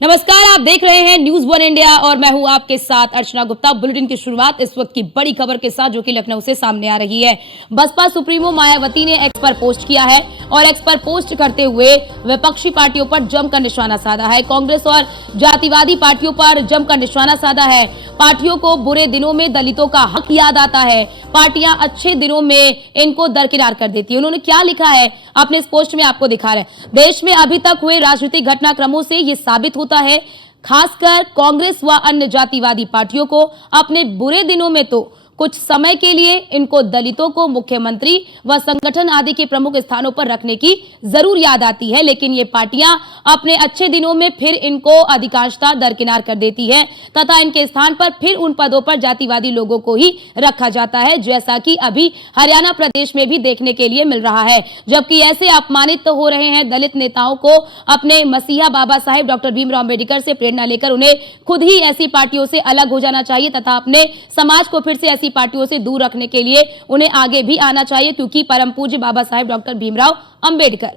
नमस्कार, आप देख रहे हैं न्यूज वन इंडिया और मैं हूं आपके साथ अर्चना गुप्ता। बुलेटिन की शुरुआत इस वक्त की बड़ी खबर के साथ जो कि लखनऊ से सामने आ रही है। बसपा सुप्रीमो मायावती ने एक्स पर पोस्ट किया है और एक्स पर पोस्ट करते हुए विपक्षी पार्टियों पर जमकर निशाना साधा है। कांग्रेस और जातिवादी पार्टियों पर जमकर निशाना साधा है। पार्टियों को बुरे दिनों में दलितों का हक याद आता है, पार्टियां अच्छे दिनों में इनको दरकिनार कर देती है। उन्होंने क्या लिखा है अपने इस पोस्ट में आपको दिखा रहे हैं। देश में अभी तक हुए राजनीतिक घटनाक्रमों से ये साबित होता है, खासकर कांग्रेस व अन्य जातिवादी पार्टियों को अपने बुरे दिनों में तो कुछ समय के लिए इनको दलितों को मुख्यमंत्री व संगठन आदि के प्रमुख स्थानों पर रखने की जरूर याद आती है, लेकिन ये पार्टियां अपने अच्छे दिनों में फिर इनको अधिकांशतः दरकिनार कर देती है तथा इनके स्थान पर फिर उन पदों पर जातिवादी लोगों को ही रखा जाता है, जैसा कि अभी हरियाणा प्रदेश में भी देखने के लिए मिल रहा है। जबकि ऐसे अपमानित हो रहे हैं दलित नेताओं को अपने मसीहा बाबा साहेब डॉक्टर भीमराव अम्बेडकर से प्रेरणा लेकर उन्हें खुद ही ऐसी पार्टियों से अलग हो जाना चाहिए तथा अपने समाज को फिर से ऐसी पार्टियों से दूर रखने के लिए उन्हें आगे भी आना चाहिए, क्योंकि परम पूज्य बाबा साहेब डॉक्टर भीमराव अंबेडकर।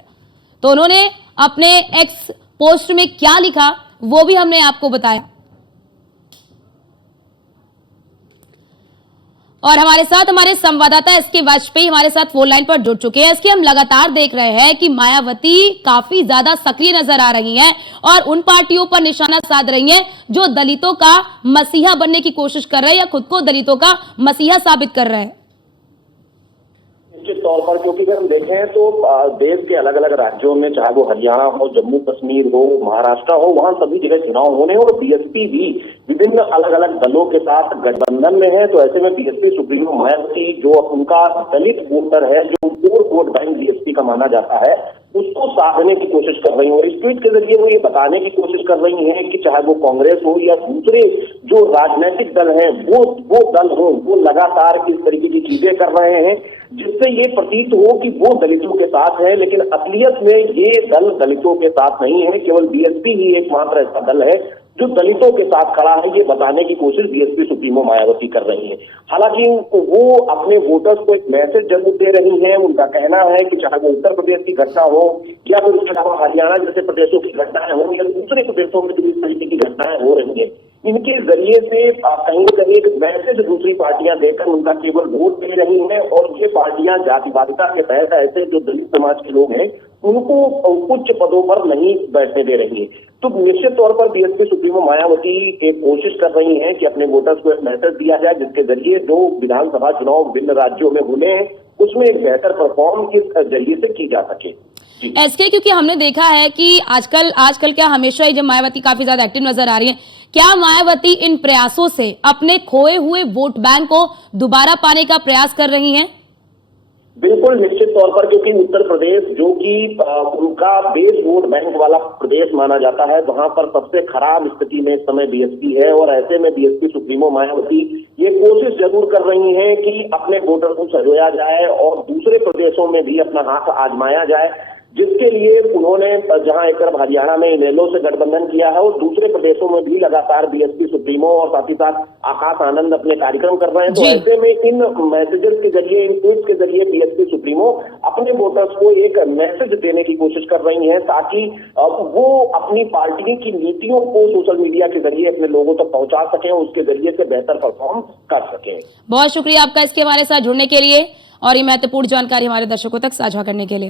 तो उन्होंने अपने एक्स पोस्ट में क्या लिखा वो भी हमने आपको बताया। और हमारे साथ हमारे संवाददाता एसके वाजपेयी हमारे साथ फोन लाइन पर जुड़ चुके हैं। इसके हम लगातार देख रहे हैं कि मायावती काफी ज्यादा सक्रिय नजर आ रही हैं और उन पार्टियों पर निशाना साध रही हैं जो दलितों का मसीहा बनने की कोशिश कर रहे हैं या खुद को दलितों का मसीहा साबित कर रहे हैं। निश्चित तौर पर, क्योंकि अगर हम देखें तो देश के अलग अलग राज्यों में, चाहे वो हरियाणा हो, जम्मू कश्मीर हो, महाराष्ट्र हो, वहां सभी जगह चुनाव होने और बीएसपी भी विभिन्न अलग अलग दलों के साथ गठबंधन में है। तो ऐसे में बीएसपी सुप्रीमो मायावती जो उनका दलित वोटर है, जो कोर वोट बैंक बीएसपी का माना जाता है, उसको साधने की कोशिश कर रही है। और इस ट्वीट के जरिए वो ये बताने की कोशिश कर रही हैं कि चाहे वो कांग्रेस हो या दूसरे जो राजनीतिक दल हैं, वो दल हो, वो लगातार किस तरीके की चीजें कर रहे हैं जिससे ये प्रतीत हो कि वो दलितों के साथ है, लेकिन असलियत में ये दल दलितों के साथ नहीं है। केवल बीएसपी ही एकमात्र ऐसा दल है जो दलितों के साथ खड़ा है। ये बताने की कोशिश बीएसपी सुप्रीमो मायावती कर रही है। हालांकि वो अपने वोटर्स को एक मैसेज जरूर दे रही हैं। उनका कहना है कि चाहे वो उत्तर प्रदेश की घटना हो या फिर उसके अलावा हरियाणा जैसे प्रदेशों की घटनाएं हो या दूसरे प्रदेशों में जो इस तरीके की घटनाएं हो रही है, इनके जरिए से कहीं न कहीं एक मैसेज दूसरी पार्टियां देकर उनका केवल वोट दे रही हैं। और ये पार्टियां जातिवादिता के तहत ऐसे जो दलित समाज के लोग हैं उनको उच्च पदों पर नहीं बैठने दे रही है। तो निश्चित तौर पर बीएसपी सुप्रीमो मायावती एक कोशिश कर रही हैं कि अपने वोटर्स को एक मैसेज दिया जाए जिसके जरिए जो विधानसभा चुनाव विभिन्न राज्यों में होने हैं उसमें एक बेहतर परफॉर्म इस जरिए से की जा सके। एसके, क्योंकि हमने देखा है कि आजकल क्या हमेशा ही जब मायावती काफी ज्यादा एक्टिव नजर आ रही है, क्या मायावती इन प्रयासों से अपने खोए हुए वोट बैंक को दोबारा पाने का प्रयास कर रही हैं? बिल्कुल, निश्चित तौर पर, क्योंकि उत्तर प्रदेश जो कि उनका बेस वोट बैंक वाला प्रदेश माना जाता है, वहां पर सबसे खराब स्थिति में इस समय बीएसपी है। और ऐसे में बीएसपी सुप्रीमो मायावती ये कोशिश जरूर कर रही हैं कि अपने वोटर को सजोया जाए और दूसरे प्रदेशों में भी अपना हाथ आजमाया जाए, जिसके लिए उन्होंने जहां एक तरफ हरियाणा में इनेलो से गठबंधन किया है और दूसरे प्रदेशों में भी लगातार बीएसपी सुप्रीमो और साथ ही साथ आकाश आनंद अपने कार्यक्रम कर रहे हैं। तो ऐसे में इन मैसेजेस के जरिए, इन ट्वीट्स के जरिए बीएसपी सुप्रीमो अपने वोटर्स को एक मैसेज देने की कोशिश कर रही है ताकि वो अपनी पार्टी की नीतियों को सोशल मीडिया के जरिए अपने लोगों तक पहुंचा सकें और उसके जरिए से बेहतर परफॉर्म कर सकें। बहुत शुक्रिया आपका इसके हमारे साथ जुड़ने के लिए और ये महत्वपूर्ण जानकारी हमारे दर्शकों तक साझा करने के लिए।